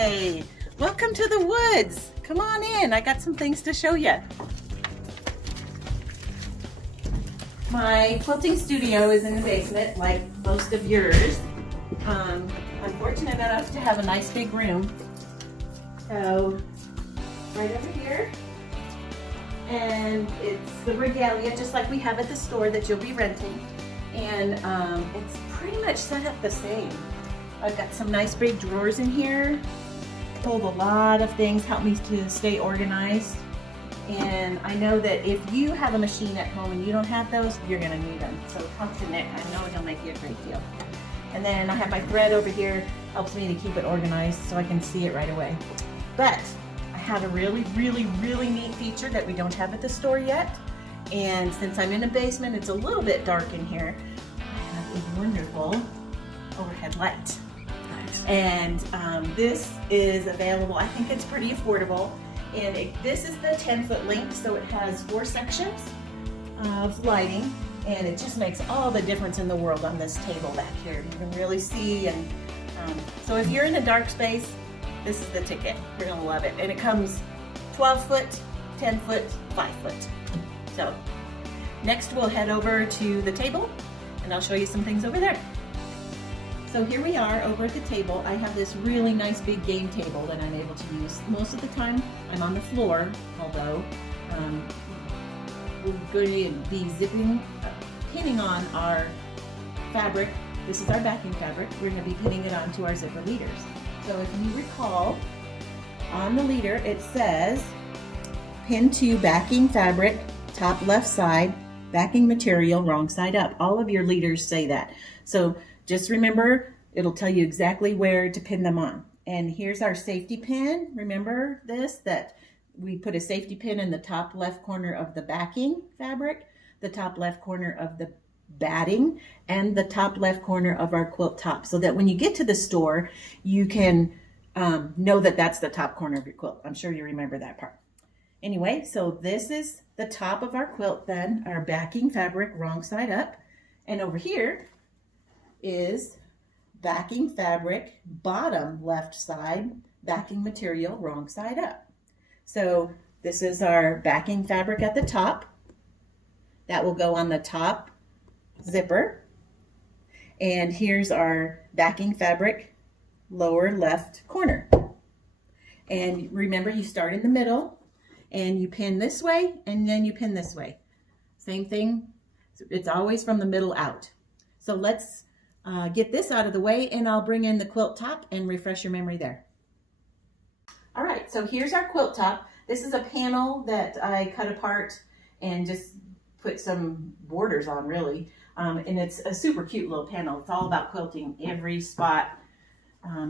Hi! Welcome to the woods. Come on in. I got some things to show you. My quilting studio is in the basement, like most of yours. I'm fortunate enough to have a nice big room. So, right over here. And it's the regalia, just like we have at the store that you'll be renting. And it's pretty much set up the same. I've got some nice big drawers in here. Hold a lot of things, help me to stay organized. And I know that if you have a machine at home and you don't have those, you're gonna need them. So talk to Nick, I know it'll make you a great deal. And then I have my thread over here, helps me to keep it organized so I can see it right away. But I have a really neat feature that we don't have at the store yet. And since I'm in a basement, it's a little bit dark in here. I have a wonderful overhead light. Nice. And this is available, I think it's pretty affordable. And this is the 10-foot length, so it has 4 sections of lighting, and it just makes all the difference in the world on this table back here. You can really see, and so if you're in a dark space, this is the ticket. You're gonna love it. And it comes 12 foot, 10 foot, 5 foot. So next we'll head over to the table, and I'll show you some things over there. So here we are over at the table. I have this really nice big game table that I'm able to use. Most of the time I'm on the floor, although we're going to be pinning on our fabric. This is our backing fabric. We're going to be pinning it onto our zipper leaders. So if you recall, on the leader it says pin to backing fabric, top left side, backing material, wrong side up. All of your leaders say that. So just remember, it'll tell you exactly where to pin them on. And here's our safety pin. Remember this, that we put a safety pin in the top left corner of the backing fabric, the top left corner of the batting, and the top left corner of our quilt top, so that when you get to the store, you can know that that's the top corner of your quilt. I'm sure you remember that part. Anyway, so this is the top of our quilt then, our backing fabric, wrong side up. And over here is backing fabric, bottom left side, backing material, wrong side up. So this is our backing fabric at the top. That will go on the top zipper. And here's our backing fabric, lower left corner. And remember, you start in the middle and you pin this way and then you pin this way. Same thing, it's always from the middle out. So let's get this out of the way, and I'll bring in the quilt top and refresh your memory there. All right, so here's our quilt top. This is a panel that I cut apart and just put some borders on, really. And it's a super cute little panel. It's all about quilting. Every spot,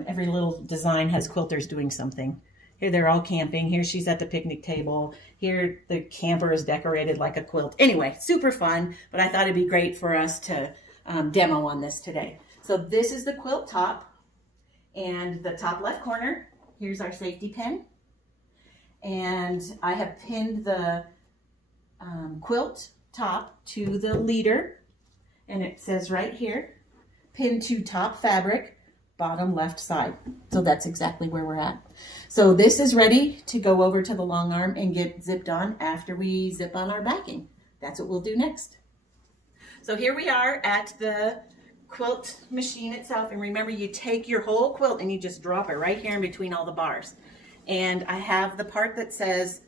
every little design has quilters doing something. Here they're all camping. Here she's at the picnic table. Here the camper is decorated like a quilt. Anyway, super fun, but I thought it'd be great for us to demo on this today. So this is the quilt top, and the top left corner, here's our safety pin. And I have pinned the quilt top to the leader, and it says right here, pin to top fabric, bottom left side. So that's exactly where we're at. So this is ready to go over to the long arm and get zipped on after we zip on our backing. That's what we'll do next. So here we are at the quilt machine itself, and remember, you take your whole quilt and you just drop it right here in between all the bars. And I have the part that says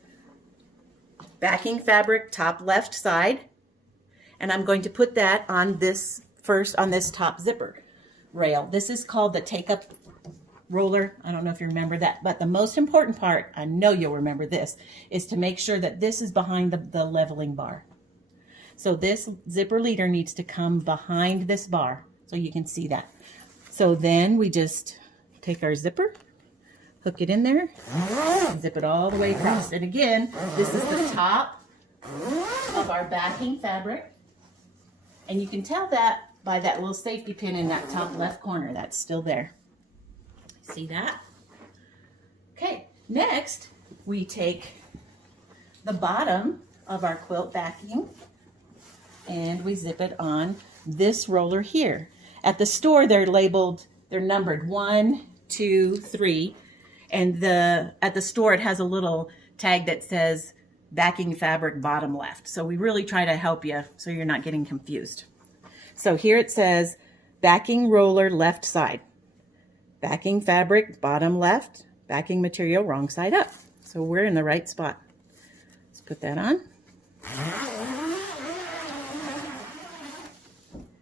backing fabric, top left side, and I'm going to put that on this first, on this top zipper rail. This is called the take-up roller. I don't know if you remember that, but the most important part, I know you'll remember this, is to make sure that this is behind the leveling bar. So this zipper leader needs to come behind this bar so you can see that. So then we just take our zipper, hook it in there, and zip it all the way across. And again, this is the top of our backing fabric. And you can tell that by that little safety pin in that top left corner. That's still there. See that? Okay, next we take the bottom of our quilt backing and we zip it on this roller here. At the store, they're labeled, they're numbered 1, 2, 3, And at the store, it has a little tag that says backing fabric bottom left. So we really try to help you so you're not getting confused. So here it says backing roller left side, backing fabric bottom left, backing material wrong side up. So we're in the right spot. Let's put that on.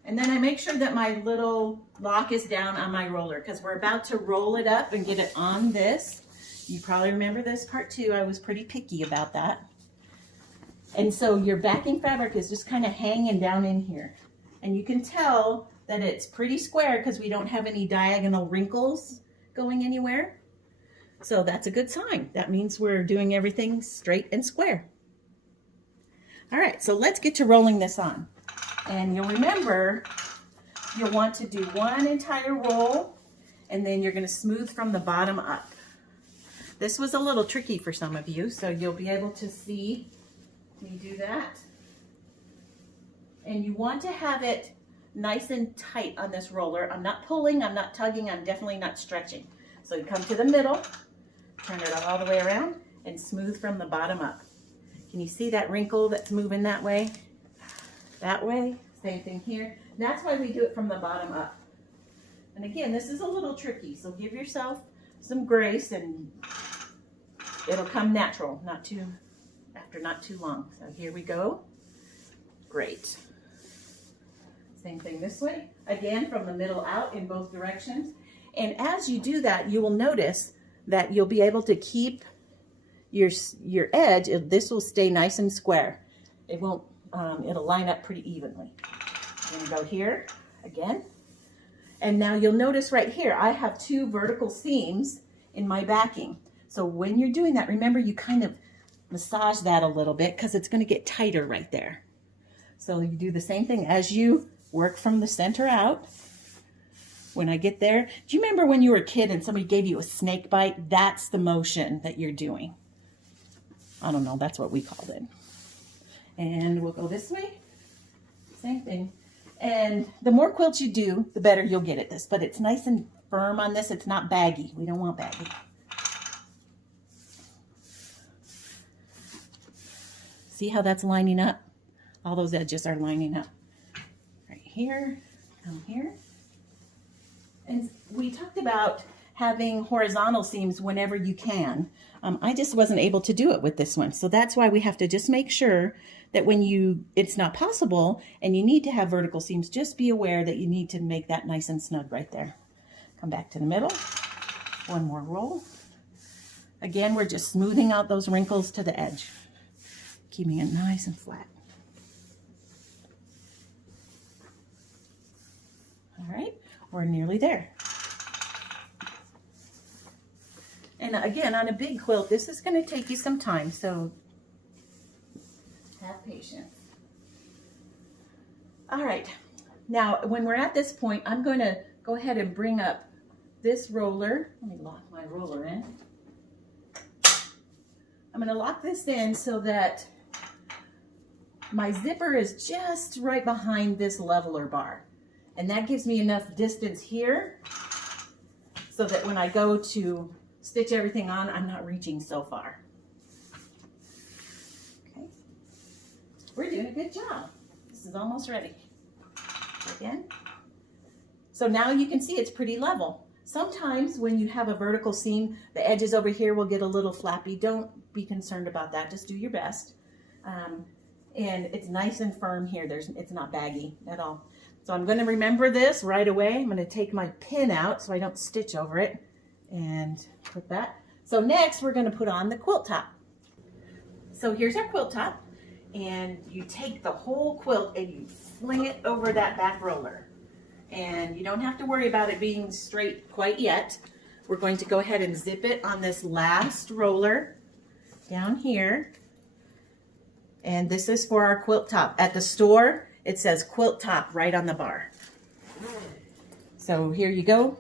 And then I make sure that my little lock is down on my roller because we're about to roll it up and get it on this. You probably remember this part too. I was pretty picky about that. And so your backing fabric is just kind of hanging down in here. And you can tell that it's pretty square because we don't have any diagonal wrinkles going anywhere. So that's a good sign. That means we're doing everything straight and square. All right, so let's get to rolling this on. And you'll remember, you'll want to do one entire roll, and then you're going to smooth from the bottom up. This was a little tricky for some of you, so you'll be able to see me do that. And you want to have it nice and tight on this roller. I'm not pulling, I'm not tugging, I'm definitely not stretching. So you come to the middle, turn it all the way around, and smooth from the bottom up. Can you see that wrinkle that's moving that way? That way, same thing here. And that's why we do it from the bottom up. And again, this is a little tricky, so give yourself some grace and it'll come natural, after not too long. So here we go. Great. Same thing this way. Again, from the middle out in both directions. And as you do that, you will notice that you'll be able to keep your edge. This will stay nice and square. It won't. It'll line up pretty evenly. I'm going to go here again. And now you'll notice right here, I have 2 vertical seams in my backing. So when you're doing that, remember you kind of massage that a little bit because it's going to get tighter right there. So you do the same thing as you work from the center out. When I get there, do you remember when you were a kid and somebody gave you a snake bite? That's the motion that you're doing. I don't know, that's what we called it. And we'll go this way, same thing. And the more quilts you do, the better you'll get at this. But it's nice and firm on this. It's not baggy. We don't want baggy. See how that's lining up? All those edges are lining up. Right here, down here. And we talked about having horizontal seams whenever you can. I just wasn't able to do it with this one. So that's why we have to just make sure that when it's not possible and you need to have vertical seams, just be aware that you need to make that nice and snug right there. Come back to the middle. One more roll. Again, we're just smoothing out those wrinkles to the edge, keeping it nice and flat. All right, we're nearly there. And again, on a big quilt, this is going to take you some time, so have patience. All right, now when we're at this point, I'm going to go ahead and bring up this roller. Let me lock my roller in. I'm going to lock this in so that my zipper is just right behind this leveler bar. And that gives me enough distance here so that when I go to stitch everything on, I'm not reaching so far. Okay, we're doing a good job. This is almost ready. Again. So now you can see it's pretty level. Sometimes when you have a vertical seam, the edges over here will get a little flappy. Don't be concerned about that. Just do your best. And it's nice and firm here. It's not baggy at all. So I'm going to remember this right away. I'm going to take my pin out so I don't stitch over it and put that. So next we're going to put on the quilt top. So here's our quilt top, and you take the whole quilt and you fling it over that back roller. And you don't have to worry about it being straight quite yet. We're going to go ahead and zip it on this last roller down here. And this is for our quilt top. At the store, it says quilt top right on the bar. So here you go.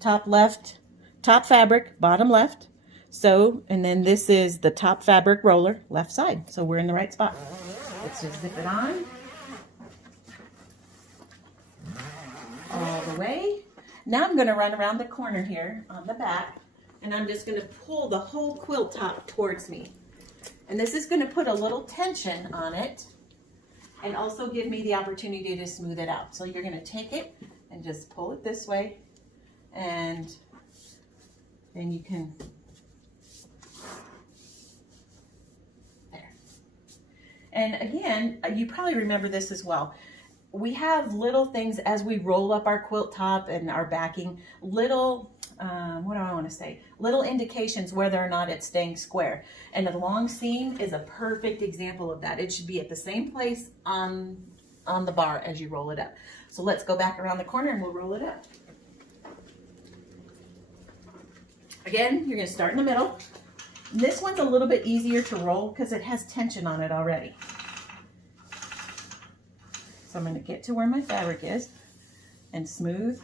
Top left, top fabric, bottom left. So, and then this is the top fabric roller, left side. So we're in the right spot. Let's just zip it on. All the way. Now I'm going to run around the corner here on the back and I'm just going to pull the whole quilt top towards me. And this is going to put a little tension on it and also give me the opportunity to smooth it out. So you're going to take it and just pull it this way, and then you can, there. And again, you probably remember this as well. We have little things as we roll up our quilt top and our backing, little, what do I want to say? Little indications whether or not it's staying square. And a long seam is a perfect example of that. It should be at the same place on the bar as you roll it up. So let's go back around the corner and we'll roll it up. Again, you're going to start in the middle. This one's a little bit easier to roll because it has tension on it already. So I'm going to get to where my fabric is and smooth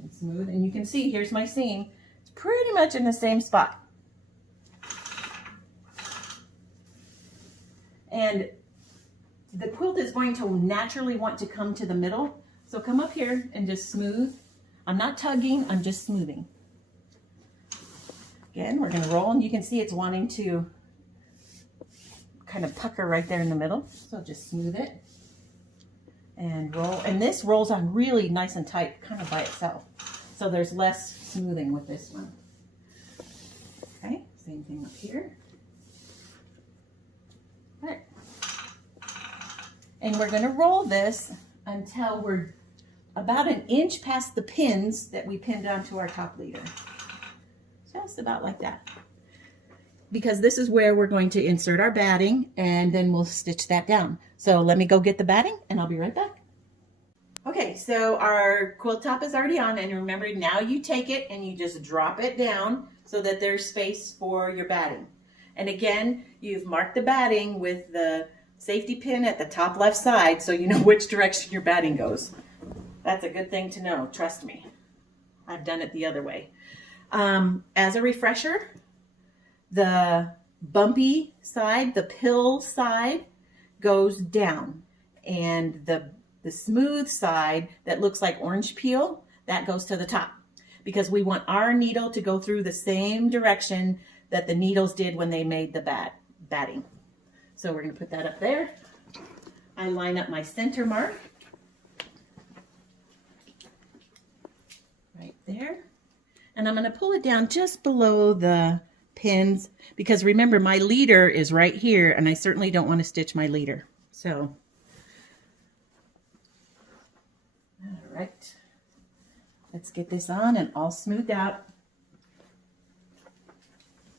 and smooth. And you can see, here's my seam. It's pretty much in the same spot. And the quilt is going to naturally want to come to the middle. So come up here and just smooth. I'm not tugging, I'm just smoothing. Again, we're going to roll, and you can see it's wanting to kind of pucker right there in the middle. So just smooth it and roll. And this rolls on really nice and tight, kind of by itself. So there's less smoothing with this one. Okay, same thing up here. All right. And we're going to roll this until we're about an inch past the pins that we pinned onto our top leader. Just about like that. Because this is where we're going to insert our batting, and then we'll stitch that down. So let me go get the batting and I'll be right back. Okay, so our quilt top is already on, and remember, now you take it and you just drop it down so that there's space for your batting. And again, you've marked the batting with the safety pin at the top left side so you know which direction your batting goes. That's a good thing to know, trust me. I've done it the other way. As a refresher, the bumpy side, the pill side, goes down, and the smooth side that looks like orange peel, that goes to the top, because we want our needle to go through the same direction that the needles did when they made the batting. So we're going to put that up there. I line up my center mark right there. And I'm going to pull it down just below the pins, because remember, my leader is right here, and I certainly don't want to stitch my leader. So, all right, let's get this on and all smoothed out.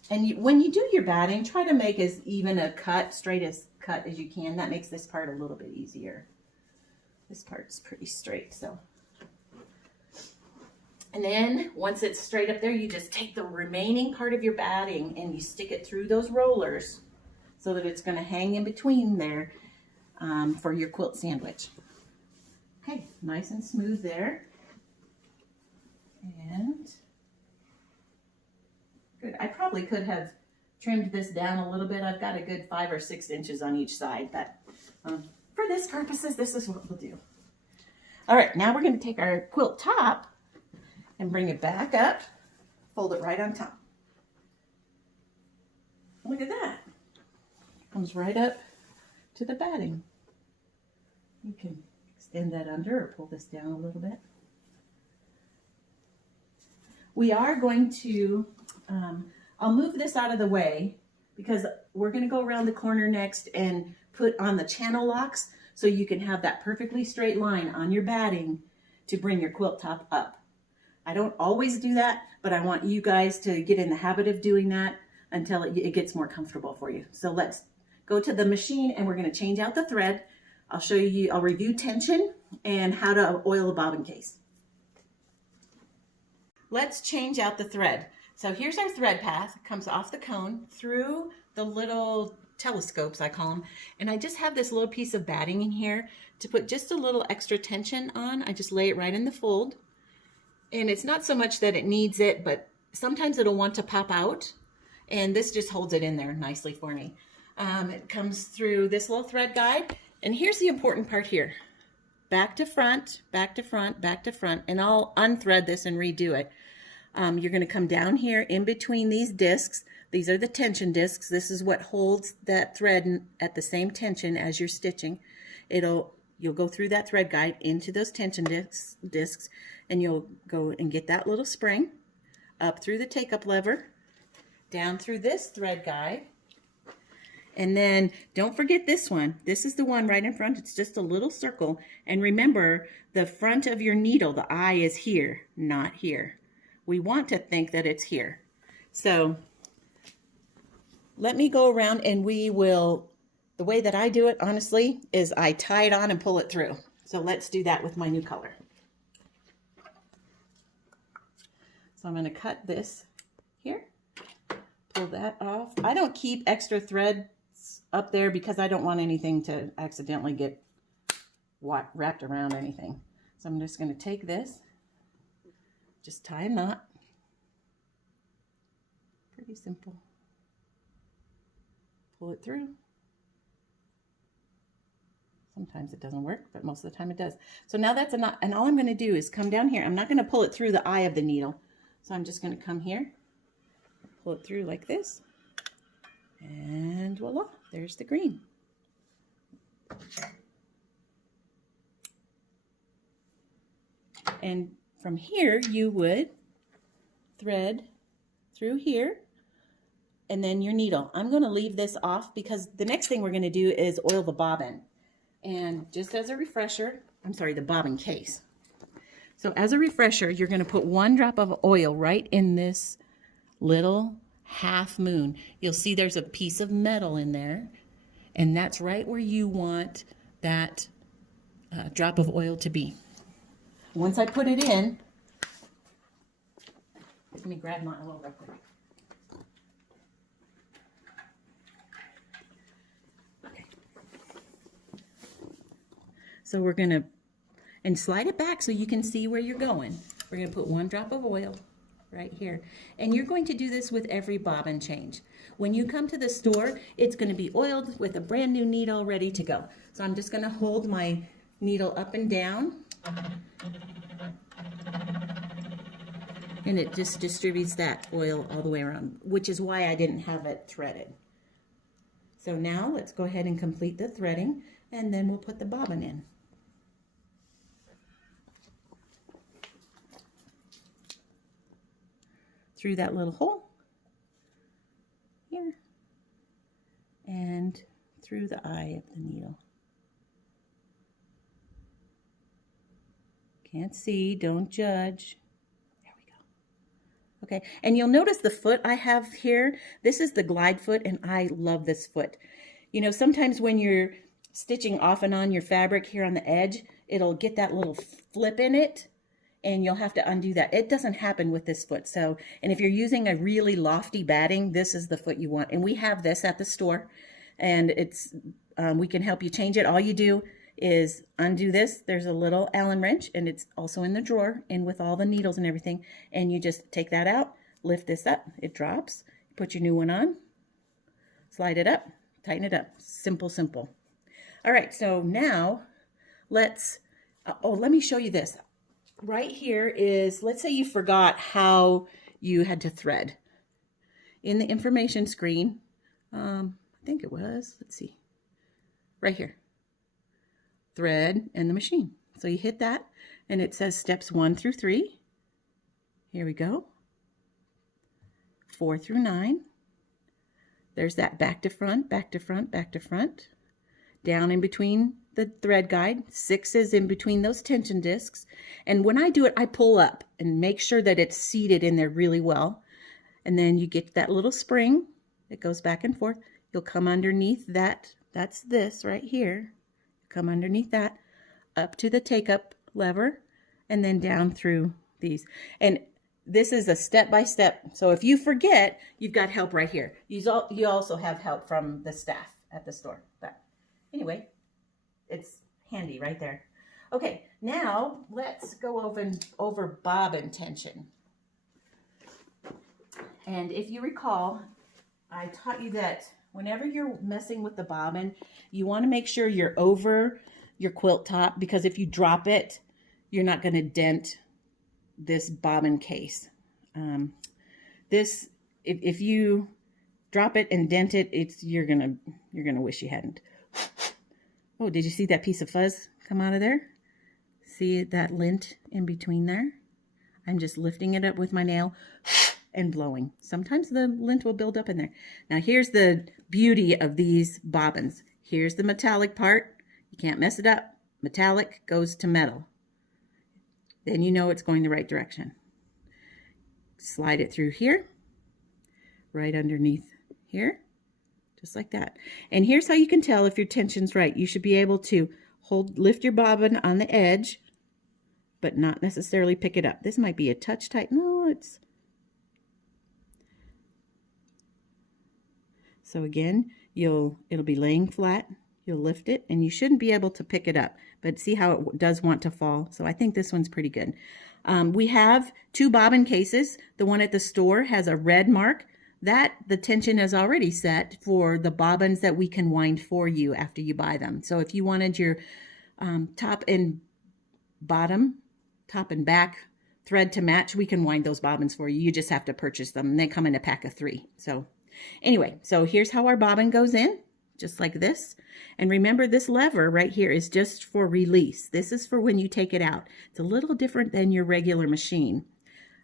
And when you do your batting, try to make as even a cut, straight as cut as you can. That makes this part a little bit easier. This part's pretty straight, so. And then once it's straight up there, you just take the remaining part of your batting and you stick it through those rollers so that it's going to hang in between there for your quilt sandwich. Okay, nice and smooth there. And good. I probably could have trimmed this down a little bit. I've got a good 5 or 6 inches on each side, but for this purposes, this is what we'll do. All right, now we're going to take our quilt top and bring it back up, fold it right on top. Look at that. Comes right up to the batting. You can extend that under or pull this down a little bit. We are going to, I'll move this out of the way because we're going to go around the corner next and put on the channel locks so you can have that perfectly straight line on your batting to bring your quilt top up. I don't always do that, but I want you guys to get in the habit of doing that until it gets more comfortable for you. So let's go to the machine and we're going to change out the thread. I'll show you, I'll review tension and how to oil a bobbin case. Let's change out the thread. So here's our thread path. It comes off the cone through the little telescopes, I call them. And I just have this little piece of batting in here to put just a little extra tension on. I just lay it right in the fold. And it's not so much that it needs it, but sometimes it'll want to pop out. And this just holds it in there nicely for me. It comes through this little thread guide. And here's the important part here. Back to front, back to front, back to front. And I'll unthread this and redo it. You're going to come down here in between these discs. These are the tension discs. This is what holds that thread at the same tension as you're stitching. You'll go through that thread guide into those tension discs, and you'll go and get that little spring up through the take-up lever, down through this thread guide, and then don't forget this one. This is the one right in front. It's just a little circle, and remember, the front of your needle, the eye is here, not here. We want to think that it's here. So let me go around and the way that I do it, honestly, is I tie it on and pull it through. So let's do that with my new color. So I'm going to cut this here, pull that off. I don't keep extra threads up there because I don't want anything to accidentally get wrapped around anything. So I'm just going to take this, just tie a knot. Pretty simple. Pull it through. Sometimes it doesn't work, but most of the time it does. So now that's a knot, and all I'm going to do is come down here. I'm not going to pull it through the eye of the needle. So I'm just going to come here, pull it through like this, and voila, there's the green. And from here, you would thread through here, and then your needle. I'm going to leave this off because the next thing we're going to do is oil the bobbin. And just as a refresher, the bobbin case. So as a refresher, you're going to put 1 drop of oil right in this little half moon. You'll see there's a piece of metal in there, and that's right where you want that drop of oil to be. Once I put it in, let me grab my oil real quick. Okay. So we're going to slide it back so you can see where you're going. We're going to put 1 drop of oil right here. And you're going to do this with every bobbin change. When you come to the store, it's going to be oiled with a brand new needle ready to go. So I'm just going to hold my needle up and down. And it just distributes that oil all the way around, which is why I didn't have it threaded. So now let's go ahead and complete the threading, and then we'll put the bobbin in. Through that little hole here and through the eye of the needle. Can't see, don't judge. There we go. Okay, and you'll notice the foot I have here. This is the glide foot, and I love this foot. You know, sometimes when you're stitching off and on your fabric here on the edge, it'll get that little flip in it, and you'll have to undo that. It doesn't happen with this foot. So, and if you're using a really lofty batting, this is the foot you want. And we have this at the store, and it's we can help you change it. All you do is undo this. There's a little Allen wrench, and it's also in the drawer and with all the needles and everything. And you just take that out, lift this up, it drops, put your new one on, slide it up, tighten it up. Simple, simple. All right, so now let's, let me show you this. Right here is, let's say you forgot how you had to thread. In the information screen, I think it was, let's see, right here. Thread and the machine. So you hit that, and it says steps 1 through 3. Here we go. 4 through 9. There's that back to front, back to front, back to front. Down in between the thread guide. 6 is in between those tension discs. And when I do it, I pull up and make sure that it's seated in there really well. And then you get that little spring that goes back and forth. You'll come underneath that. That's this right here. Come underneath that, up to the take-up lever, and then down through these. And this is a step-by-step. So if you forget, you've got help right here. You also have help from the staff at the store. But anyway, it's handy right there. Okay, now let's go over bobbin tension. And if you recall, I taught you that whenever you're messing with the bobbin, you want to make sure you're over your quilt top, because if you drop it, you're not going to dent this bobbin case. This, if you drop it and dent it, you're gonna wish you hadn't. Oh, did you see that piece of fuzz come out of there? See that lint in between there? I'm just lifting it up with my nail and blowing. Sometimes the lint will build up in there. Now here's the beauty of these bobbins. Here's the metallic part. You can't mess it up. Metallic goes to metal. Then you know it's going the right direction. Slide it through here, right underneath here, just like that. And here's how you can tell if your tension's right. You should be able to lift your bobbin on the edge, but not necessarily pick it up. This might be a touch tight. No, it's... So again, it'll be laying flat. You'll lift it, and you shouldn't be able to pick it up. But see how it does want to fall. So I think this one's pretty good. We have 2 bobbin cases. The one at the store has a red mark. That the tension is already set for the bobbins that we can wind for you after you buy them. So if you wanted your top and back thread to match, we can wind those bobbins for you. You just have to purchase them. They come in a pack of 3. So anyway, so here's how our bobbin goes in, just like this. And remember, this lever right here is just for release. This is for when you take it out. It's a little different than your regular machine.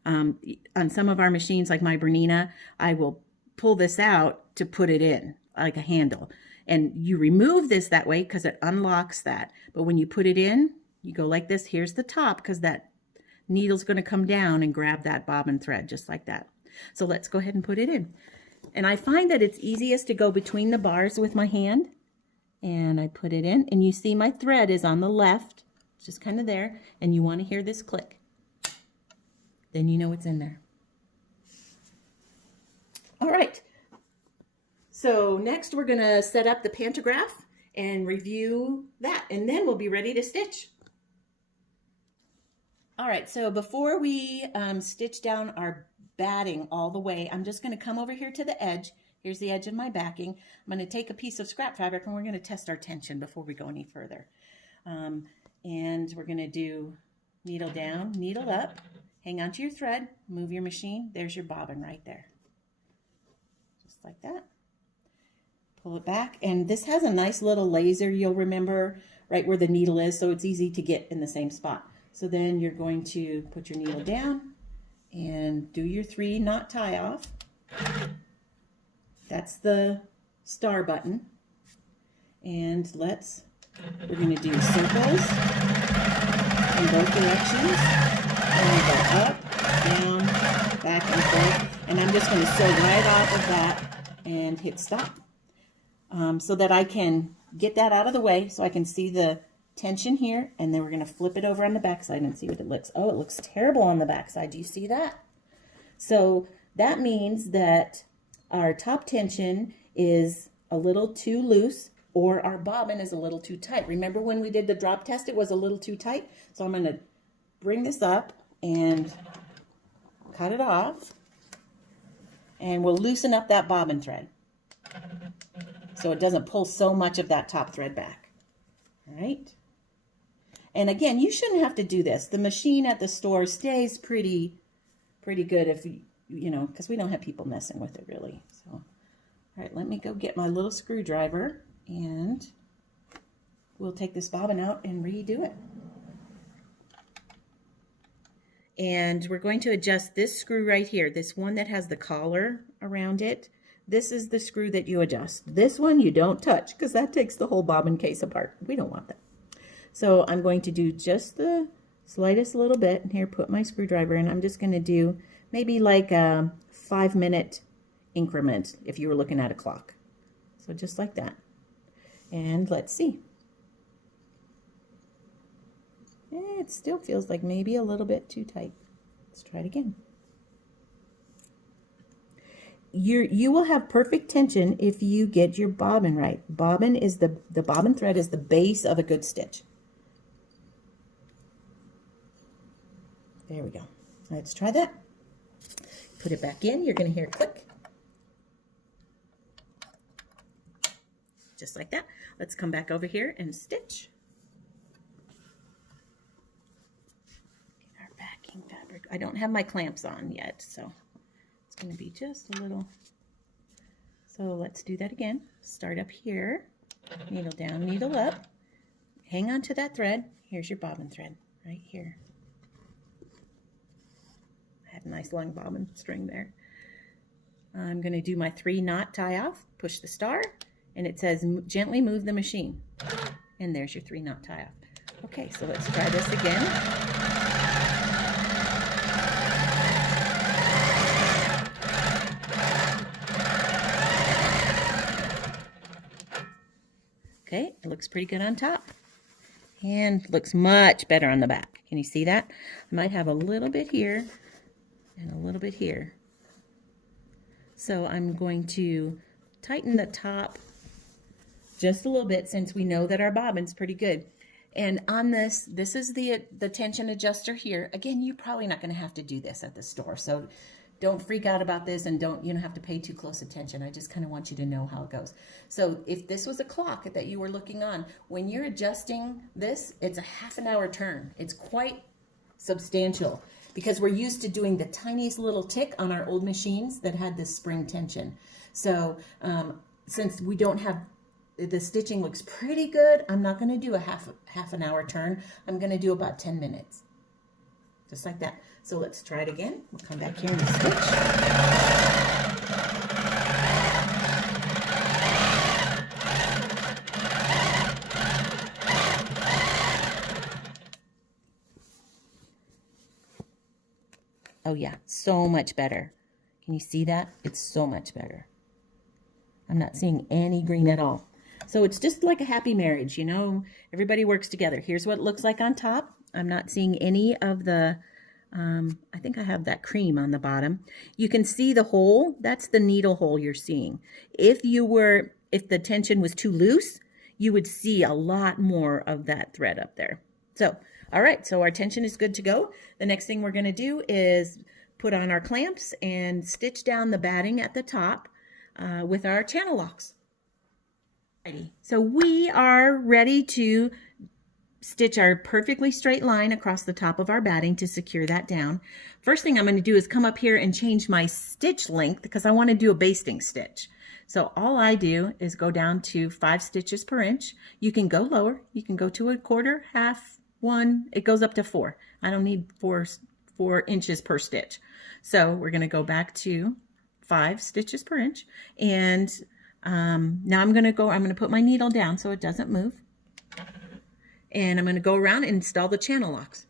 On some of our machines, like my Bernina, I will pull this out to put it in, like a handle. And you remove this that way because it unlocks that. But when you put it in, you go like this. Here's the top, because that needle's going to come down and grab that bobbin thread, just like that. So let's go ahead and put it in. And I find that it's easiest to go between the bars with my hand. And I put it in, and you see my thread is on the left, just kind of there, and you want to hear this click. Then you know it's in there. All right. So next we're going to set up the pantograph and review that, and then we'll be ready to stitch. All right, so before we stitch down our batting all the way, I'm just going to come over here to the edge. Here's the edge of my backing. I'm going to take a piece of scrap fabric, and we're going to test our tension before we go any further. And we're going to do needle down, needle up, hang on to your thread, move your machine. There's your bobbin right there. Just like that. Pull it back, and this has a nice little laser, you'll remember, right where the needle is, so it's easy to get in the same spot. So then you're going to put your needle down and do your 3-knot tie off. That's the star button. And we're going to do circles in both directions. And we go up, down, back and forth. And I'm just going to sew right off of that and hit stop. So that I can get that out of the way, so I can see the tension here, and then we're going to flip it over on the back side and see what it looks. Oh, it looks terrible on the back side. Do you see that? So that means that our top tension is a little too loose, or our bobbin is a little too tight. Remember when we did the drop test, it was a little too tight? So I'm going to bring this up and cut it off, and we'll loosen up that bobbin thread so it doesn't pull so much of that top thread back. All right. And again, you shouldn't have to do this. The machine at the store stays pretty good if you know, because we don't have people messing with it really. So, all right, let me go get my little screwdriver, and we'll take this bobbin out and redo it. And we're going to adjust this screw right here, this one that has the collar around it. This is the screw that you adjust. This one you don't touch, because that takes the whole bobbin case apart. We don't want that. So I'm going to do just the slightest little bit. And here, put my screwdriver in. I'm just going to do maybe like a 5-minute increment if you were looking at a clock. So just like that. And let's see. It still feels like maybe a little bit too tight. Let's try it again. You will have perfect tension if you get your bobbin right. Bobbin is the bobbin thread is the base of a good stitch. There we go. Let's try that. Put it back in. You're going to hear a click. Just like that. Let's come back over here and stitch. Get our backing fabric I don't have my clamps on yet, so it's going to be just a little. So let's do that again. Start up here, needle down, needle up, hang on to that thread. Here's your bobbin thread right here. I have a nice long bobbin string there. I'm going to do my 3-knot tie off, push the star, and it says gently move the machine. And there's your 3-knot tie off. Okay, so let's try this again. Okay, it looks pretty good on top. And looks much better on the back. Can you see that? I might have a little bit here and a little bit here. So I'm going to tighten the top just a little bit since we know that our bobbin's pretty good. And on this is the tension adjuster here. Again, you're probably not going to have to do this at the store. So don't freak out about this, and you don't have to pay too close attention. I just kind of want you to know how it goes. So if this was a clock that you were looking on, when you're adjusting this, it's a half-an-hour turn. It's quite substantial because we're used to doing the tiniest little tick on our old machines that had this spring tension. So since we don't have, the stitching looks pretty good, I'm not going to do a half an hour turn. I'm going to do about 10 minutes. Just like that. So let's try it again. We'll come back here and stitch. Oh yeah, so much better. Can you see that? It's so much better. I'm not seeing any green at all. So it's just like a happy marriage, you know, everybody works together. Here's what it looks like on top. I'm not seeing any of the, I think I have that cream on the bottom. You can see the hole. That's the needle hole you're seeing. If the tension was too loose, you would see a lot more of that thread up there. So, all right, so our tension is good to go. The next thing we're going to do is put on our clamps and stitch down the batting at the top with our channel locks. Alrighty, so we are ready to stitch our perfectly straight line across the top of our batting to secure that down. First thing I'm going to do is come up here and change my stitch length because I want to do a basting stitch. So all I do is go down to 5 stitches per inch. You can go lower. You can go to a quarter, half, 1. It goes up to 4. I don't need 4 inches per stitch. So we're going to go back to 5 stitches per inch. And now I'm going to put my needle down so it doesn't move. And I'm going to go around and install the channel locks.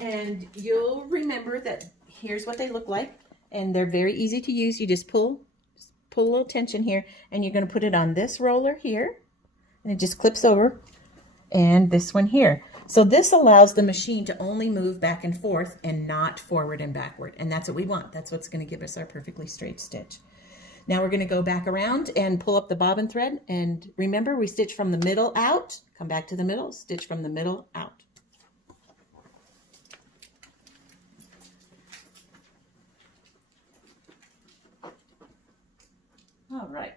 And you'll remember that here's what they look like. And they're very easy to use. You just pull a little tension here, and you're going to put it on this roller here. And it just clips over. And this one here. So this allows the machine to only move back and forth and not forward and backward. And that's what we want. That's what's going to give us our perfectly straight stitch. Now we're going to go back around and pull up the bobbin thread. And remember, we stitch from the middle out, come back to the middle, stitch from the middle out. All right.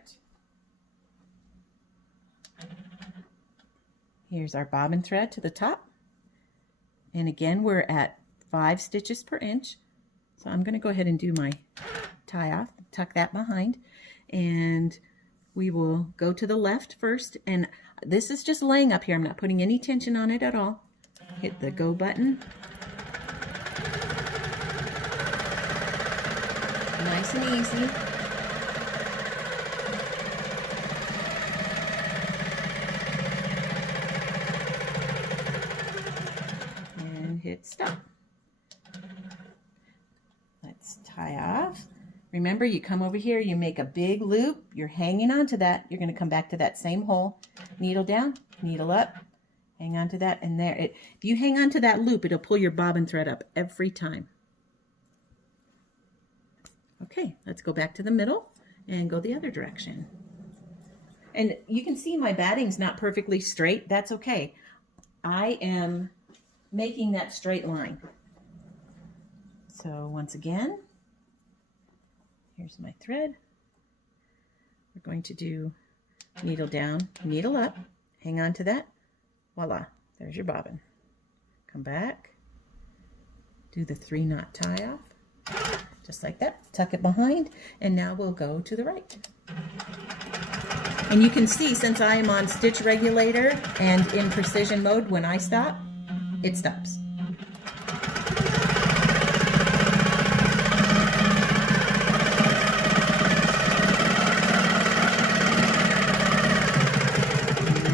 Here's our bobbin thread to the top. And again, we're at 5 stitches per inch. So I'm going to go ahead and do my tie off, tuck that behind, and we will go to the left first. And this is just laying up here. I'm not putting any tension on it at all. Hit the go button. Nice and easy. Hit stop. Let's tie off. Remember, you come over here, you make a big loop, you're hanging on to that. You're going to come back to that same hole, needle down, needle up, hang on to that, and there. If you hang on to that loop, it'll pull your bobbin thread up every time. Okay, let's go back to the middle and go the other direction. And you can see my batting's not perfectly straight. That's okay. I am making that straight line. So once again, here's my thread. We're going to do needle down, needle up, hang on to that. Voila, there's your bobbin. come back, do the 3-knot tie off, just like that, tuck it behind, and now we'll go to the right. And you can see, since I am on stitch regulator and in precision mode, when I stop, it stops.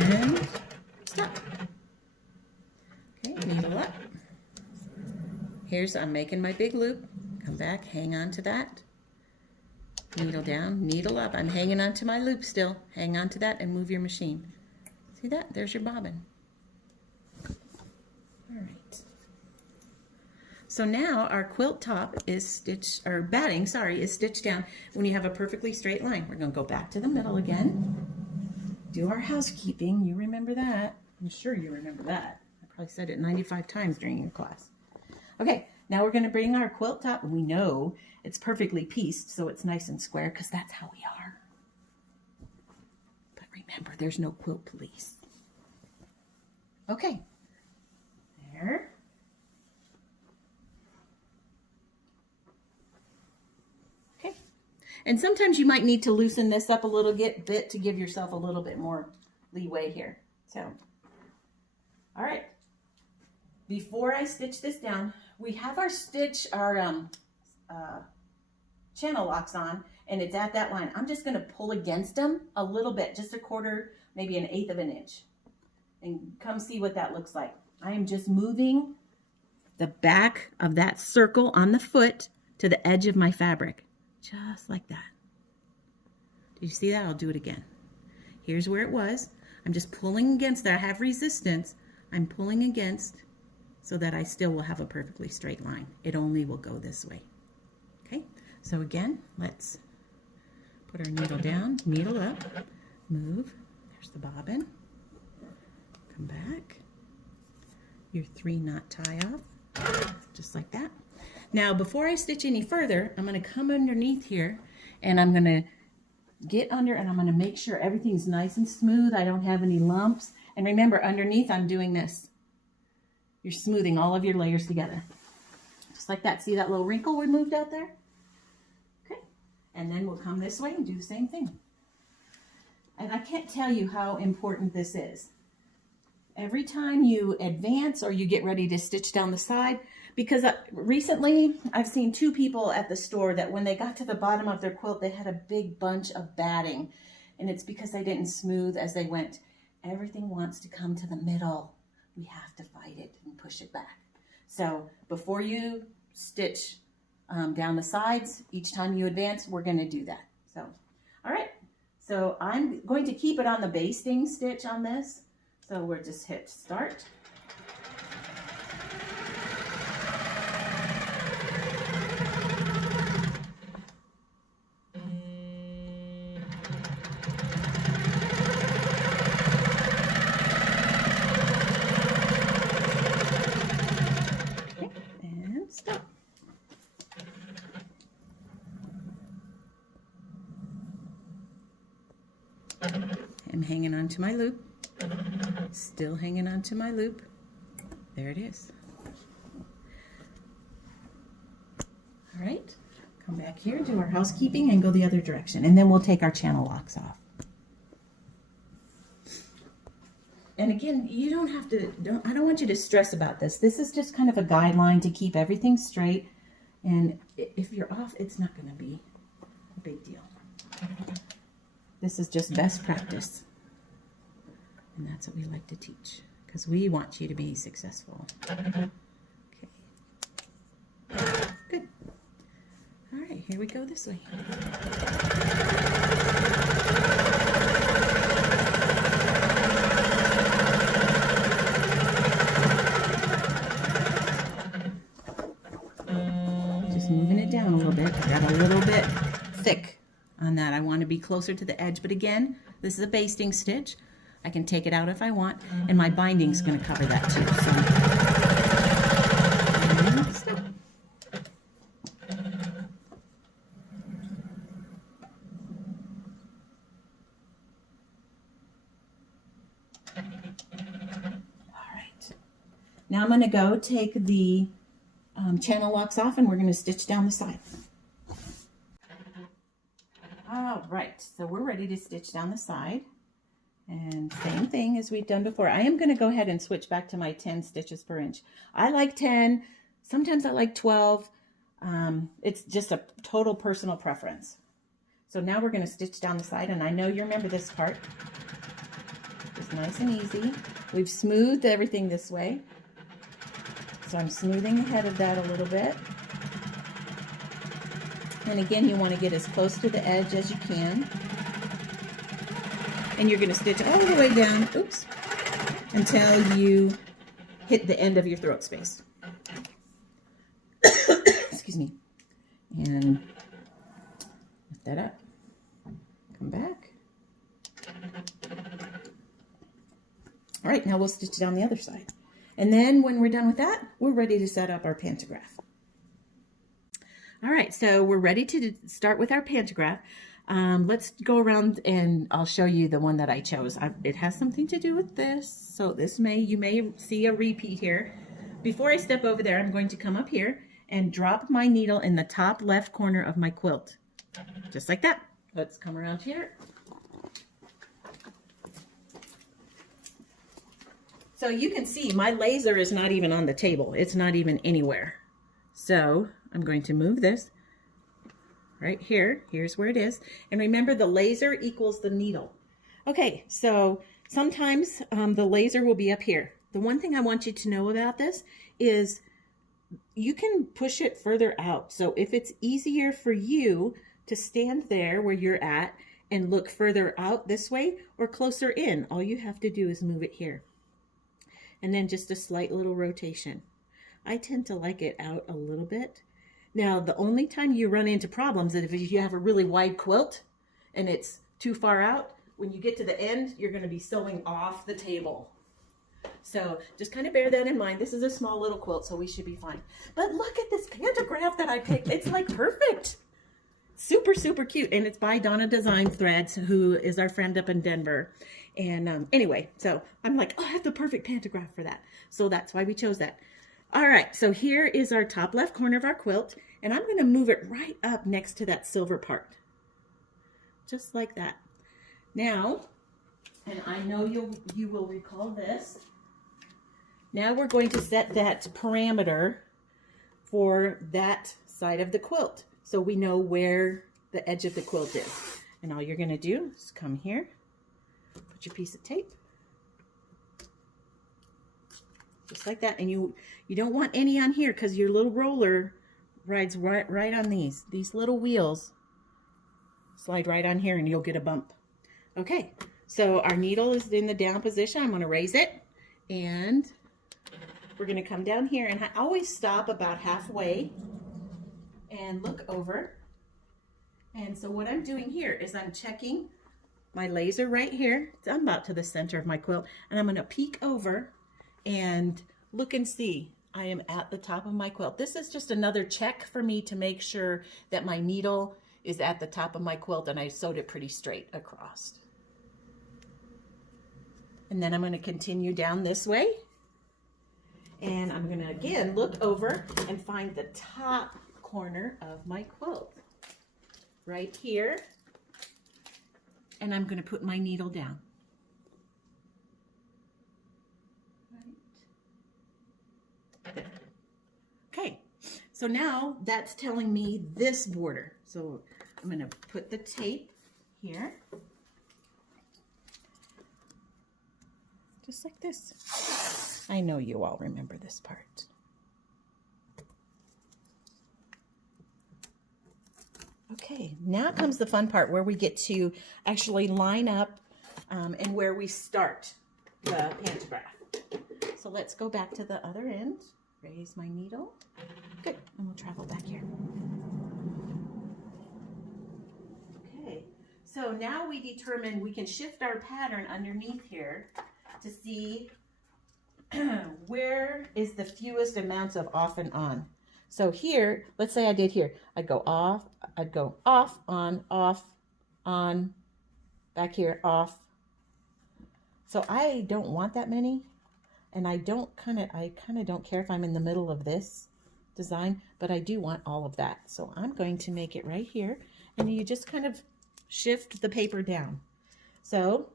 And stop. Okay, needle up. I'm making my big loop. Come back, hang on to that. Needle down, needle up. I'm hanging on to my loop still. Hang on to that and move your machine. See that? There's your bobbin. All right. So now our quilt top is stitched, or batting, sorry, is stitched down when you have a perfectly straight line. We're going to go back to the middle again. Do our housekeeping. You remember that. I'm sure you remember that. I probably said it 95 times during your class. Okay, now we're going to bring our quilt top. We know it's perfectly pieced, so it's nice and square because that's how we are. But remember, there's no quilt police. Okay, there. Okay, and sometimes you might need to loosen this up a little bit to give yourself a little bit more leeway here. So, all right. Before I stitch this down, we have our channel locks on, and it's at that line. I'm just going to pull against them a little bit, just a quarter, maybe 1/8 of an inch. And come see what that looks like. I am just moving the back of that circle on the foot to the edge of my fabric, just like that. Do you see that? I'll do it again. Here's where it was. I'm just pulling against there. I have resistance. I'm pulling against so that I still will have a perfectly straight line. It only will go this way. Okay, so again, let's put our needle down, needle up, move. There's the bobbin. Come back. Your 3-knot tie off, just like that. Now, before I stitch any further, I'm going to come underneath here, and I'm going to get under, and I'm going to make sure everything's nice and smooth. I don't have any lumps. And remember, underneath, I'm doing this. You're smoothing all of your layers together. Just like that. See that little wrinkle we moved out there? Okay. And then we'll come this way and do the same thing. And I can't tell you how important this is. Every time you advance or you get ready to stitch down the side, because recently I've seen 2 people at the store that when they got to the bottom of their quilt, they had a big bunch of batting. And it's because they didn't smooth as they went. Everything wants to come to the middle. We have to fight it and push it back. So before you stitch down the sides, each time you advance, we're going to do that. So, all right. So I'm going to keep it on the basting stitch on this. So we'll just hit start. I'm hanging on to my loop, still hanging on to my loop. There it is. All right, come back here, do our housekeeping, and go the other direction, and then we'll take our channel locks off. And again, you don't have to, I don't want you to stress about this. This is just kind of a guideline to keep everything straight, and if you're off, it's not going to be a big deal. This is just best practice. And that's what we like to teach, because we want you to be successful. Okay. Good. All right, here we go this way. Just moving it down a little bit. I got a little bit thick on that. I want to be closer to the edge, but again, this is a basting stitch. I can take it out if I want, and my binding's going to cover that too. So, all right. Now I'm going to go take the channel locks off and we're going to stitch down the side. All right, so we're ready to stitch down the side. And same thing as we've done before. I am going to go ahead and switch back to my 10 stitches per inch. I like 10. Sometimes I like 12. It's just a total personal preference. So now we're going to stitch down the side, and I know you remember this part. It's nice and easy. We've smoothed everything this way. So I'm smoothing the head of that a little bit. And again, you want to get as close to the edge as you can. And you're going to stitch all the way down, oops, until you hit the end of your throat space. Excuse me. And lift that up. Come back. All right, now we'll stitch down the other side. And then when we're done with that, we're ready to set up our pantograph. All right, so we're ready to start with our pantograph. Let's go around and I'll show you the one that I chose. It has something to do with this, so you may see a repeat here. Before I step over there, I'm going to come up here and drop my needle in the top left corner of my quilt, just like that. Let's come around here. So you can see my laser is not even on the table. It's not even anywhere. So I'm going to move this right here. Here's where it is. And remember, the laser equals the needle. Okay, so sometimes the laser will be up here. The one thing I want you to know about this is you can push it further out. So if it's easier for you to stand there where you're at and look further out this way or closer in, all you have to do is move it here. And then just a slight little rotation. I tend to like it out a little bit. Now, the only time you run into problems is if you have a really wide quilt and it's too far out. When you get to the end, you're going to be sewing off the table. So just kind of bear that in mind. This is a small little quilt, so we should be fine. But look at this pantograph that I picked. It's like perfect. Super, super cute. And it's by Donna Design Threads, who is our friend up in Denver. And anyway, so I'm like, oh, I have the perfect pantograph for that. So that's why we chose that. All right, so here is our top left corner of our quilt, and I'm going to move it right up next to that silver part. Just like that. Now, and I know you will recall this, now we're going to set that parameter for that side of the quilt, so we know where the edge of the quilt is. And all you're going to do is come here, put your piece of tape, just like that. And you don't want any on here because your little roller rides right on these little wheels. Slide right on here and you'll get a bump. Okay, so our needle is in the down position. I'm going to raise it and we're going to come down here, and I always stop about halfway and look over. And so what I'm doing here is I'm checking my laser right here. I'm about to the center of my quilt, and I'm going to peek over and look and see I am at the top of my quilt. This is just another check for me to make sure that my needle is at the top of my quilt and I sewed it pretty straight across. And then I'm going to continue down this way, and I'm going to again look over and find the top corner of my quilt right here, and I'm going to put my needle down. Okay, so now that's telling me this border. So I'm going to put the tape here, just like this. I know you all remember this part. Okay, now comes the fun part where we get to actually line up and where we start the pantograph. So let's go back to the other end. Raise my needle. Good, and we'll travel back here. Okay, so now we determine we can shift our pattern underneath here to see where is the fewest amounts of off and on. So here, let's say I did here. I'd go off, on, back here, off. So I don't want that many. And I kind of don't care if I'm in the middle of this design, but I do want all of that. So I'm going to make it right here, and you just kind of shift the paper down. So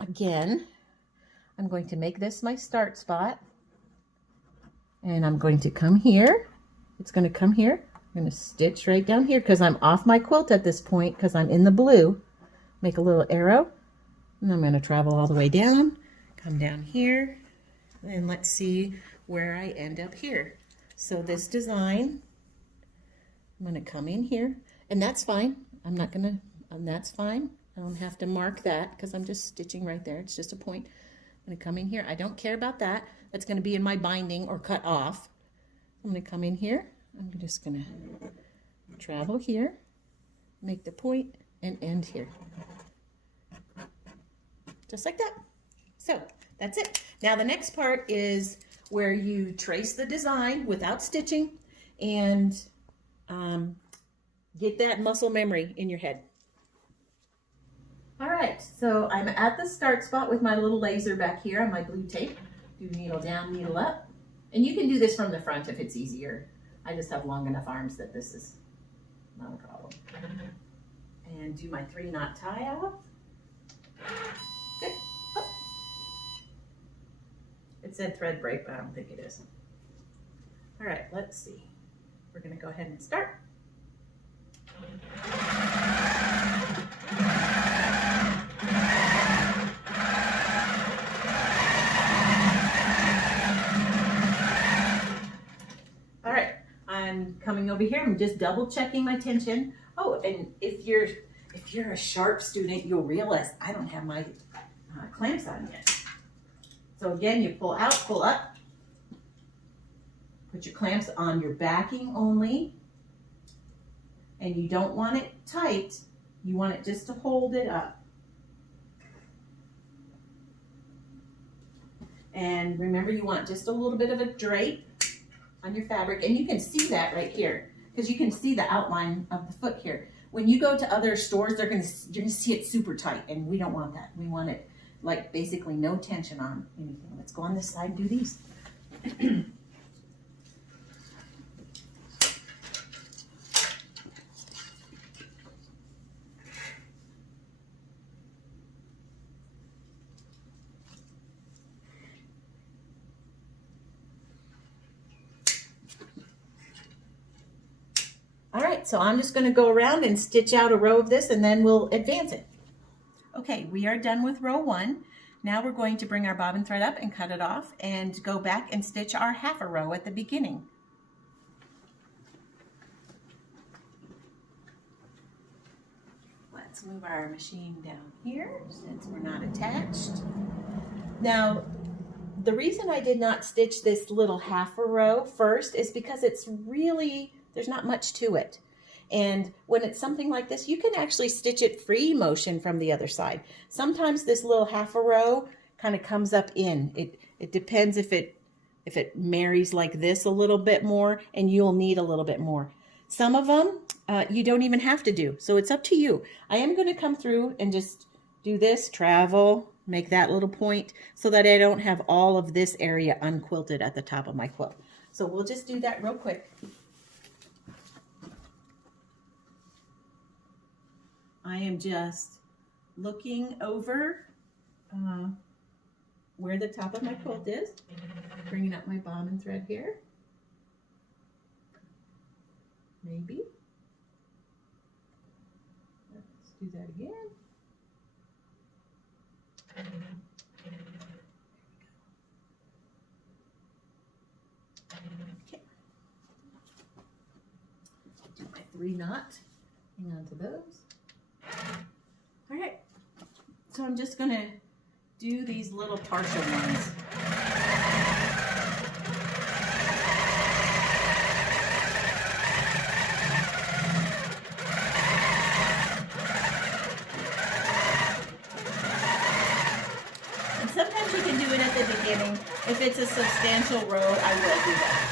again, I'm going to make this my start spot, and I'm going to come here. It's going to come here. I'm going to stitch right down here because I'm off my quilt at this point because I'm in the blue. Make a little arrow, and I'm going to travel all the way down, come down here, and let's see where I end up here. So this design, I'm going to come in here, and that's fine. That's fine. I don't have to mark that because I'm just stitching right there. It's just a point. I'm going to come in here. I don't care about that. That's going to be in my binding or cut off. I'm going to come in here. I'm just going to travel here, make the point, and end here. Just like that. So that's it. Now the next part is where you trace the design without stitching and get that muscle memory in your head. All right, so I'm at the start spot with my little laser back here on my blue tape. Do needle down, needle up. And you can do this from the front if it's easier. I just have long enough arms that this is not a problem. And do my 3-knot tie off. Good. Oh. It said thread break, but I don't think it is. All right, let's see. We're going to go ahead and start. All right, I'm coming over here. I'm just double checking my tension. Oh, and if you're a sharp student, you'll realize I don't have my clamps on yet. So again, you pull out, pull up. Put your clamps on your backing only. And you don't want it tight. You want it just to hold it up. And remember, you want just a little bit of a drape on your fabric. And you can see that right here because you can see the outline of the foot here. When you go to other stores, you're going to see it super tight, and we don't want that. We want it like basically no tension on anything. Let's go on this side and do these. All right, so I'm just going to go around and stitch out a row of this, and then we'll advance it. Okay, we are done with row 1. Now we're going to bring our bobbin thread up and cut it off and go back and stitch our half a row at the beginning. Let's move our machine down here since we're not attached. Now, the reason I did not stitch this little half a row first is because there's not much to it. And when it's something like this, you can actually stitch it free motion from the other side. Sometimes this little half a row kind of comes up in. It depends if it marries like this a little bit more, and you'll need a little bit more. Some of them you don't even have to do, so it's up to you. I am going to come through and just do this, travel, make that little point so that I don't have all of this area unquilted at the top of my quilt. So we'll just do that real quick. I am just looking over where the top of my quilt is, bringing up my bobbin thread here. Maybe. Let's do that again. Okay. Do my 3-knot. Hang on to those. All right, so I'm just going to do these little partial ones. And sometimes you can do it at the beginning. If it's a substantial row, I will do that.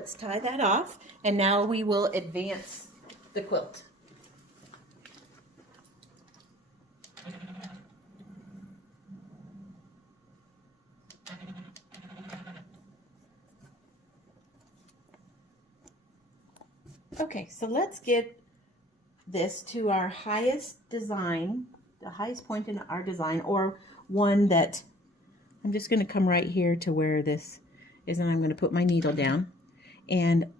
let's tie that off, and now we will advance the quilt. Okay, so let's get this to our highest design, the highest point in our design, or one that I'm just going to come right here to where this is, and I'm going to put my needle down. And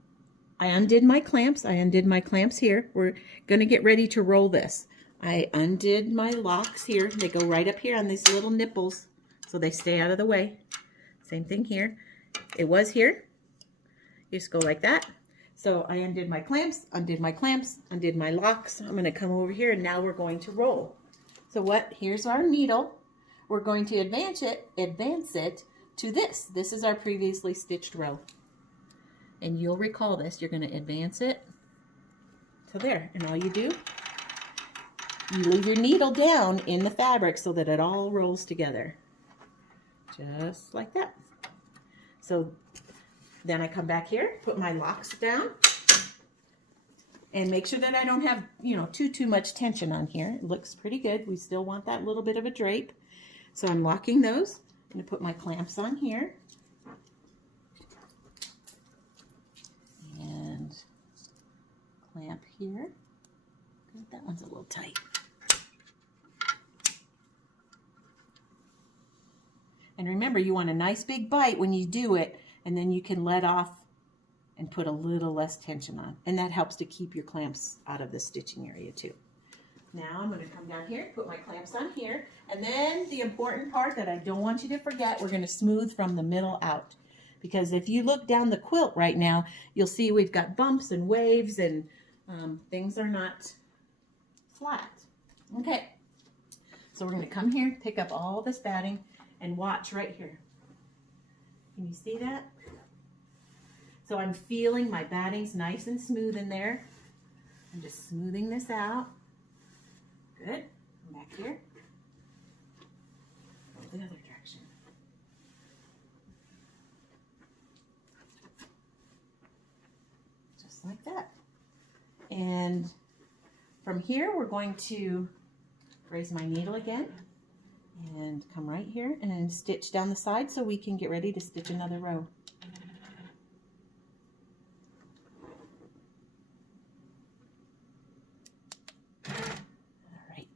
I undid my clamps. I undid my clamps here. We're going to get ready to roll this. I undid my locks here. They go right up here on these little nipples, so they stay out of the way. Same thing here. It was here. You just go like that. So I undid my clamps, undid my locks. I'm going to come over here, and now we're going to roll. So here's our needle. We're going to advance it to this. This is our previously stitched row. And you'll recall this. You're going to advance it to there. And all you do, you leave your needle down in the fabric so that it all rolls together. Just like that. So then I come back here, put my locks down, and make sure that I don't have, too much tension on here. It looks pretty good. We still want that little bit of a drape. So I'm locking those. I'm going to put my clamps on here. And clamp here. Good, that one's a little tight. And remember, you want a nice big bite when you do it, and then you can let off and put a little less tension on. And that helps to keep your clamps out of the stitching area too. Now I'm going to come down here, put my clamps on here, and then the important part that I don't want you to forget, we're going to smooth from the middle out. Because if you look down the quilt right now, you'll see we've got bumps and waves, and things are not flat. Okay, so we're going to come here, pick up all this batting, and watch right here. Can you see that? So I'm feeling my batting's nice and smooth in there. I'm just smoothing this out. Good. Come back here. Go the other direction. Just like that. And from here, we're going to raise my needle again and come right here and stitch down the side so we can get ready to stitch another row. All right.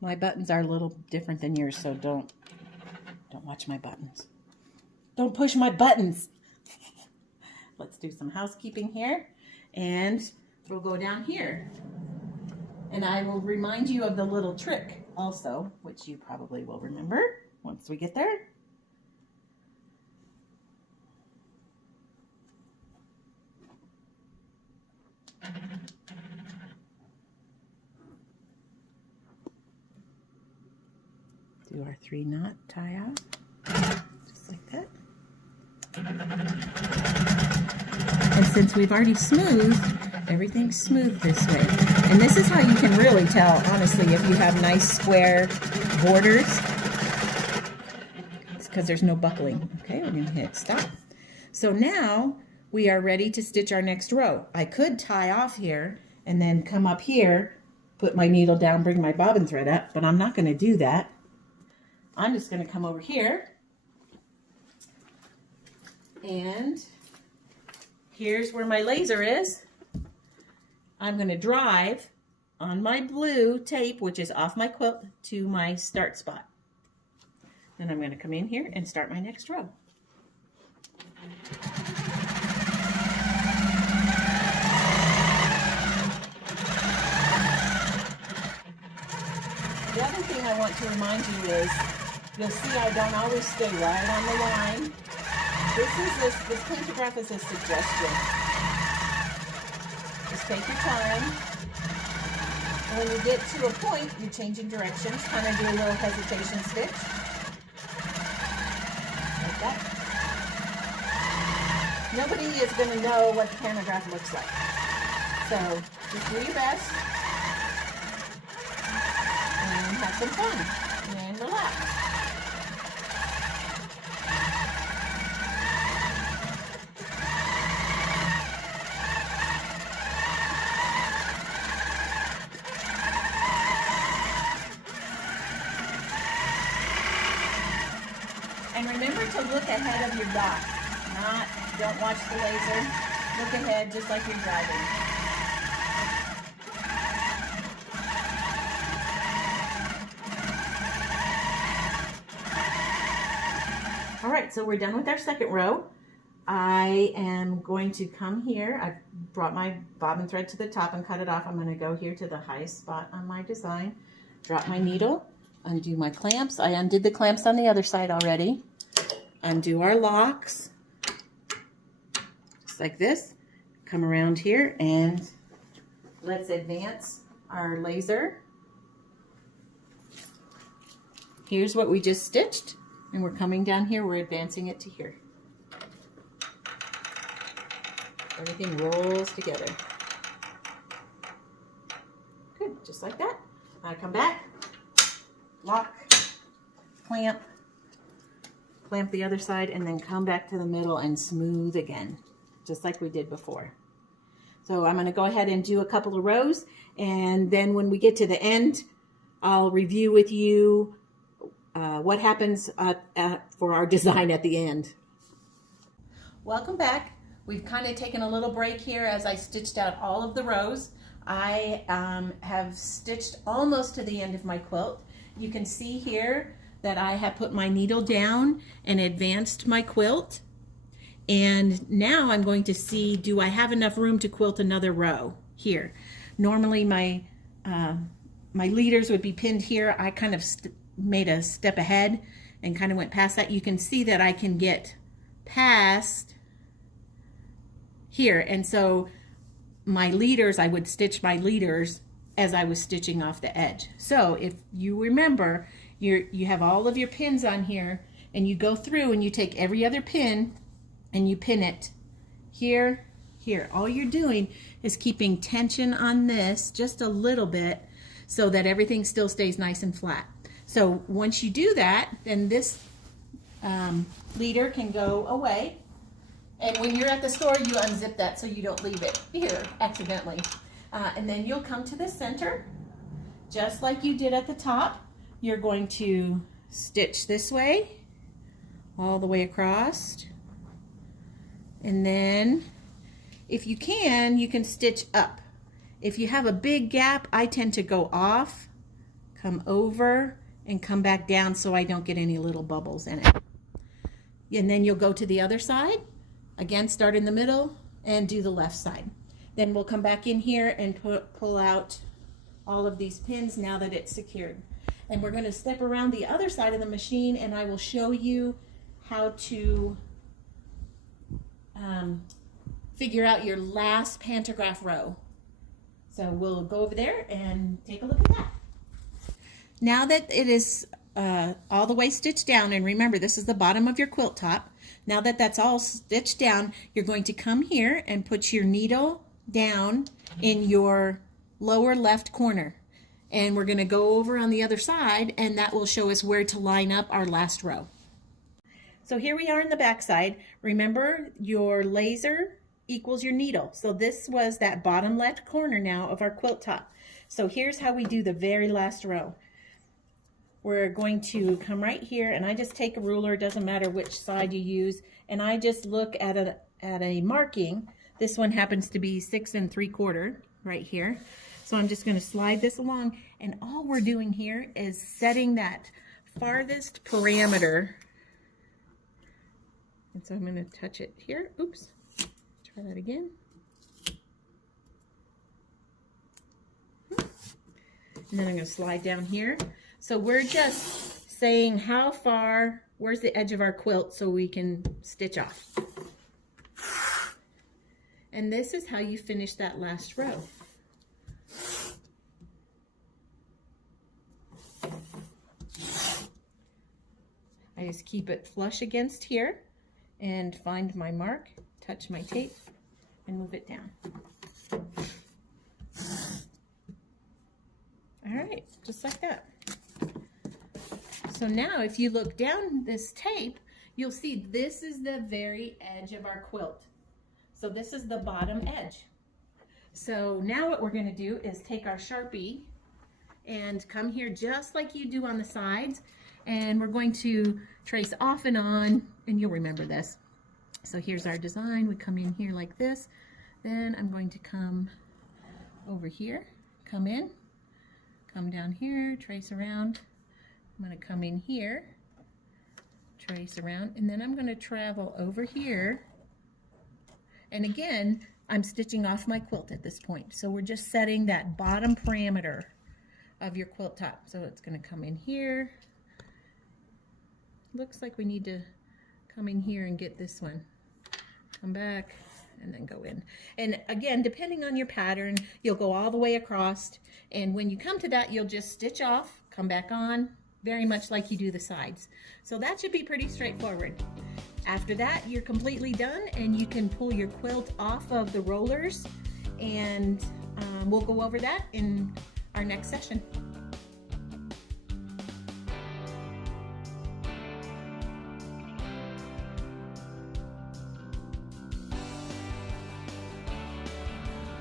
My buttons are a little different than yours, so don't watch my buttons. Don't push my buttons. Let's do some housekeeping here, and we'll go down here. And I will remind you of the little trick also, which you probably will remember once we get there. Do our 3-knot tie out, just like that. And since we've already smoothed, everything's smooth this way. And this is how you can really tell, honestly, if you have nice square borders. It's because there's no buckling. Okay, we're going to hit stop. So now we are ready to stitch our next row. I could tie off here and then come up here, put my needle down, bring my bobbin thread up, but I'm not going to do that. I'm just going to come over here, and here's where my laser is. I'm going to drive on my blue tape, which is off my quilt, to my start spot. Then I'm going to come in here and start my next row. The other thing I want to remind you is, you'll see I don't always stay right on the line. This pantograph is a suggestion. Just take your time. And when you get to a point, you're changing directions. Kind of do a little hesitation stitch. Like that. nobody is going to know what the pantograph looks like. So just do your best and have some fun and relax. And remember to look ahead of your dot. Don't watch the laser. Look ahead just like you're driving. All right, so we're done with our second row. I am going to come here. I brought my bobbin thread to the top and cut it off. I'm going to go here to the highest spot on my design, drop my needle, undo my clamps. I undid the clamps on the other side already. Undo our locks, just like this. Come around here and let's advance our laser. Here's what we just stitched, and we're coming down here, we're advancing it to here. Everything rolls together. Good, just like that. Now come back, lock, clamp the other side, and then come back to the middle and smooth again, just like we did before. So I'm going to go ahead and do a couple of rows, and then when we get to the end, I'll review with you what happens for our design at the end. Welcome back. We've kind of taken a little break here as I stitched out all of the rows. I have stitched almost to the end of my quilt. You can see here that I have put my needle down and advanced my quilt. And now I'm going to see, do I have enough room to quilt another row here? Normally my leaders would be pinned here. I kind of made a step ahead and kind of went past that. You can see that I can get past here. And so my leaders, I would stitch my leaders as I was stitching off the edge. So if you remember, you have all of your pins on here, and you go through and you take every other pin and you pin it here, here. All you're doing is keeping tension on this just a little bit so that everything still stays nice and flat. So once you do that, then this leader can go away. And when you're at the store, you unzip that so you don't leave it here accidentally. And then you'll come to the center, just like you did at the top. You're going to stitch this way, all the way across. And then, if you can stitch up. If you have a big gap, I tend to go off, come over, and come back down so I don't get any little bubbles in it. And then you'll go to the other side. Again, start in the middle and do the left side. Then we'll come back in here and pull out all of these pins now that it's secured. And we're going to step around the other side of the machine, and I will show you how to figure out your last pantograph row. So we'll go over there and take a look at that. Now that it is all the way stitched down, and remember this is the bottom of your quilt top, now that that's all stitched down, you're going to come here and put your needle down in your lower left corner. And we're going to go over on the other side, and that will show us where to line up our last row. So here we are in the back side. Remember, your laser equals your needle. So this was that bottom left corner now of our quilt top. So here's how we do the very last row. We're going to come right here, and I just take a ruler, it doesn't matter which side you use, and I just look at a marking. This one happens to be 6 3/4 right here. So I'm just going to slide this along, and all we're doing here is setting that farthest parameter. And so I'm going to touch it here. Oops. Try that again. And then I'm going to slide down here. So we're just saying how far, where's the edge of our quilt so we can stitch off. And this is how you finish that last row. I just keep it flush against here and find my mark, touch my tape and move it down. All right, just like that. So now if you look down this tape, you'll see this is the very edge of our quilt. So this is the bottom edge. So now what we're going to do is take our Sharpie and come here just like you do on the sides, and we're going to trace off and on, and you'll remember this. So here's our design. We come in here like this. Then I'm going to come over here, come in, come down here, trace around. I'm going to come in here, trace around, and then I'm going to travel over here. And again, I'm stitching off my quilt at this point. So we're just setting that bottom parameter of your quilt top. So it's going to come in here. Looks like we need to come in here and get this one. Come back and then go in. And again, depending on your pattern, you'll go all the way across. And when you come to that, you'll just stitch off, come back on, very much like you do the sides. So that should be pretty straightforward. After that, you're completely done, and you can pull your quilt off of the rollers, and we'll go over that in our next session.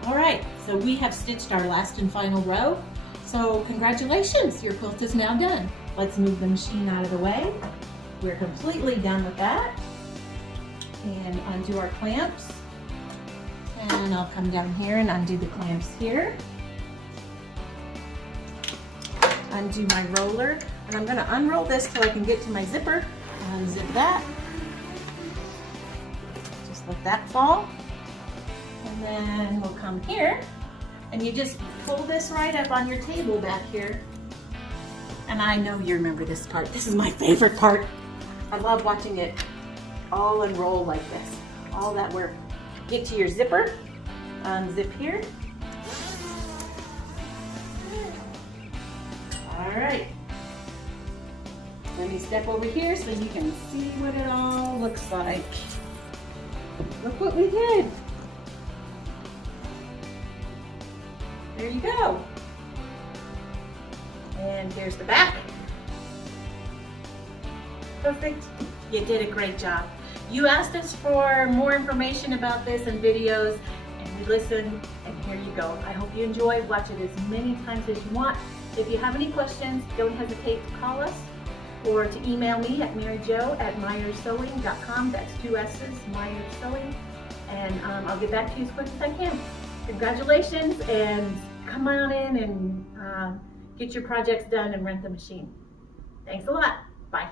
All right, so we have stitched our last and final row. So congratulations, your quilt is now done. Let's move the machine out of the way. We're completely done with that. And undo our clamps. And I'll come down here and undo the clamps here. Undo my roller. And I'm going to unroll this till I can get to my zipper. Unzip that. Just let that fall. And then we'll come here. And you just pull this right up on your table back here. And I know you remember this part. This is my favorite part. I love watching it all unroll like this. All that work. Get to your zipper. Unzip here. All right. Let me step over here so you can see what it all looks like. Look what we did. There you go. And here's the back. Perfect. You did a great job. You asked us for more information about this and videos, and we listened, and here you go. I hope you enjoyed. Watch it as many times as you want. If you have any questions, don't hesitate to call us or to email me at maryjo@myersewing.com. That's 2 S's, Myers Sewing, and I'll get back to you as quick as I can. Congratulations, and come on in and get your projects done and rent the machine. Thanks a lot. Bye.